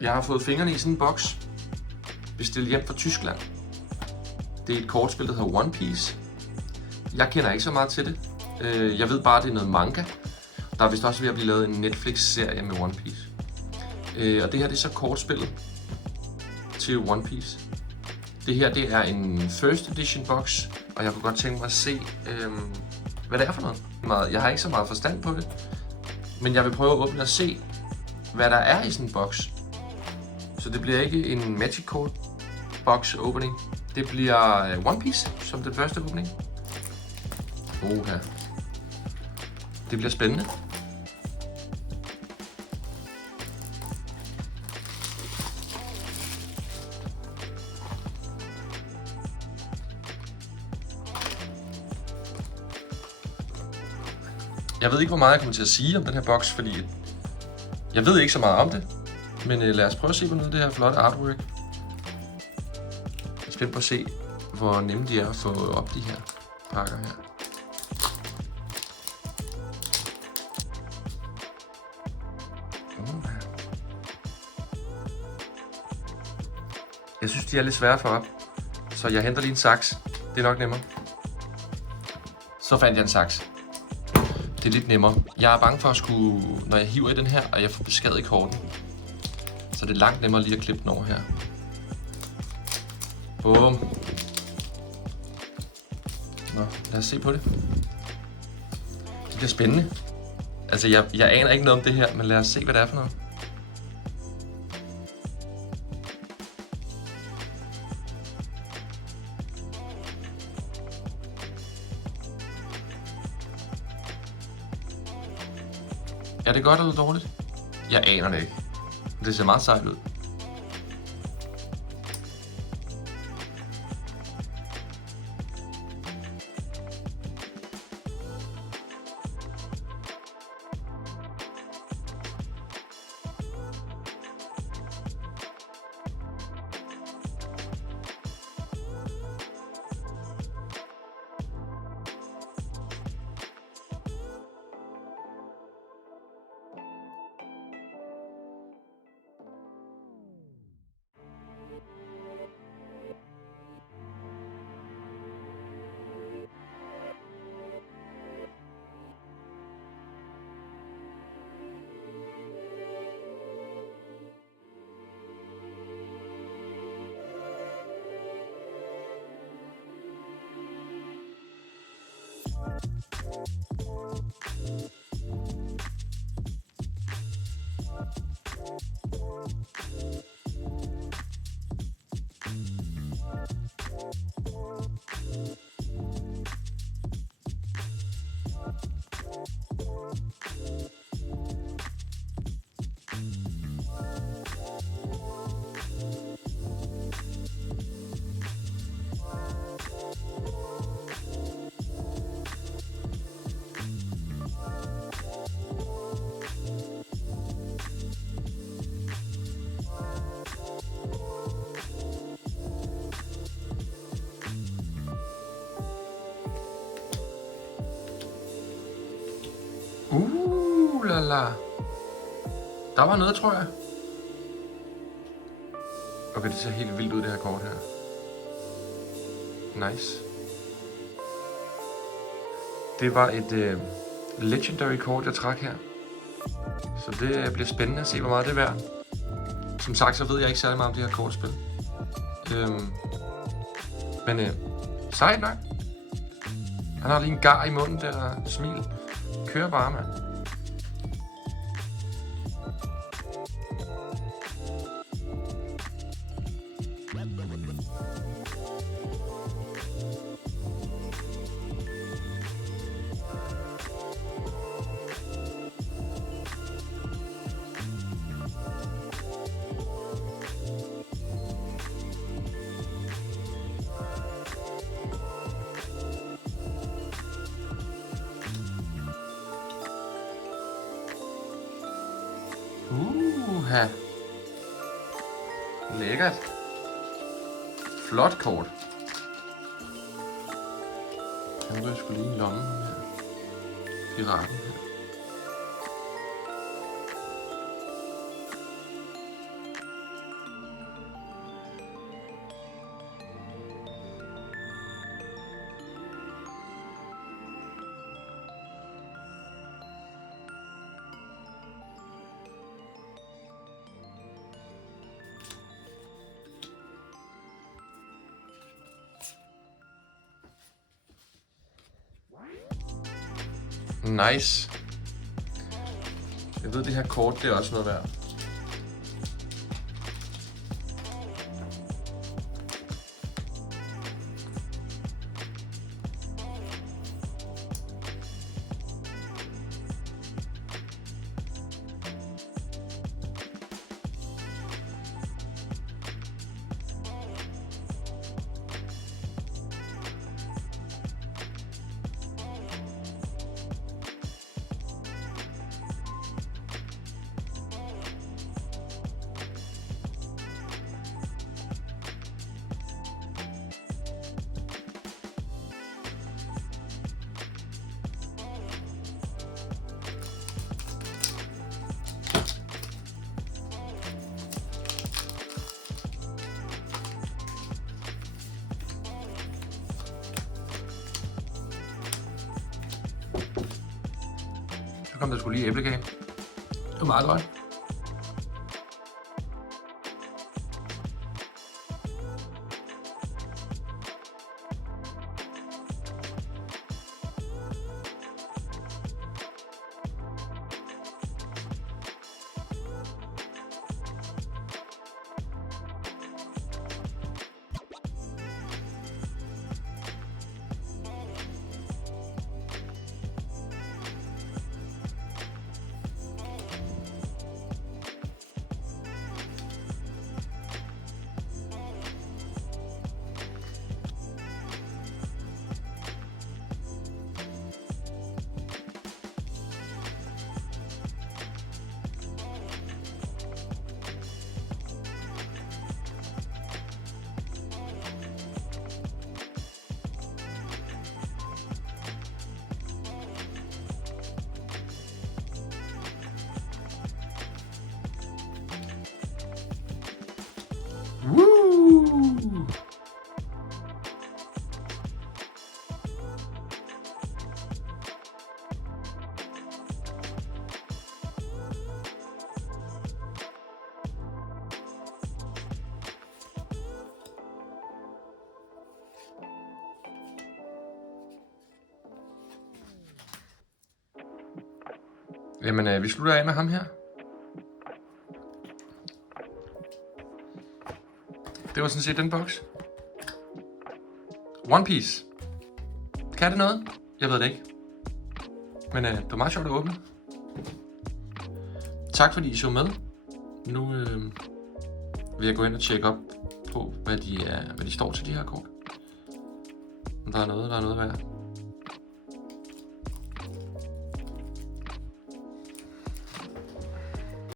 Jeg har fået fingrene i sådan en boks, bestilt hjem fra Tyskland. Det er et kortspil, der hedder One Piece. Jeg kender ikke så meget til det. Jeg ved bare, at det er noget manga. Der er vist også ved at blive lavet en Netflix-serie med One Piece. Og det her det er så kortspillet til One Piece. Det her det er en first edition box, og jeg kunne godt tænke mig at se, hvad det er for noget. Jeg har ikke så meget forstand på det, men jeg vil prøve at åbne og se, hvad der er i sådan en box. Så det bliver ikke en Magic Card box opening. Det bliver One Piece som den første åbning. Oha. Det bliver spændende. Jeg ved ikke, hvor meget jeg kommer til at sige om den her boks, fordi jeg ved ikke så meget om det. Men lad os prøve at se på noget af det her flotte artwork. Jeg er spændt på at se, hvor nemme de er at få op de her pakker her. Jeg synes, de er lidt svære at få op, så jeg henter lige en saks. Det er nok nemmere. Så fandt jeg en saks. Det er lidt nemmere. Jeg er bange for at skulle, når jeg hiver i den her, og jeg får beskadiget i korten. Så det er langt nemmere lige at klippe den over her. Bum. Nå, lad os se på det. Det bliver spændende. Altså, jeg aner ikke noget om det her, men lad os se, hvad det er for noget. Er det godt eller dårligt? Jeg aner det ikke. Det ser meget sejt ud. La. Der var noget, tror jeg. Okay, det ser helt vildt ud, det her kort her. Nice. Det var et legendary kort, jeg trak her. Så det bliver spændende at se, hvor meget det er værd. Som sagt, så ved jeg ikke særlig meget om det her kortspil. Men sejt nok. Han har lige en gar i munden der, smil. Kører bare, mand. Uha. Lækkert. Flot kort. Nu vil jeg sgu lige en lomme her. Piraten her. Nice. Jeg ved, det her kort, det er også noget værd. Så kom der sgu lige æblekage. Det var meget godt. Woo! Jamen, vi slutter af med ham her. Det var sådan set den boks. One Piece. Kan det noget? Jeg ved det ikke. Men det var meget sjovt at åbne. Tak fordi I så med. Nu vil jeg gå ind og tjekke op på, hvad de står til, de her kort. Om der er noget værd.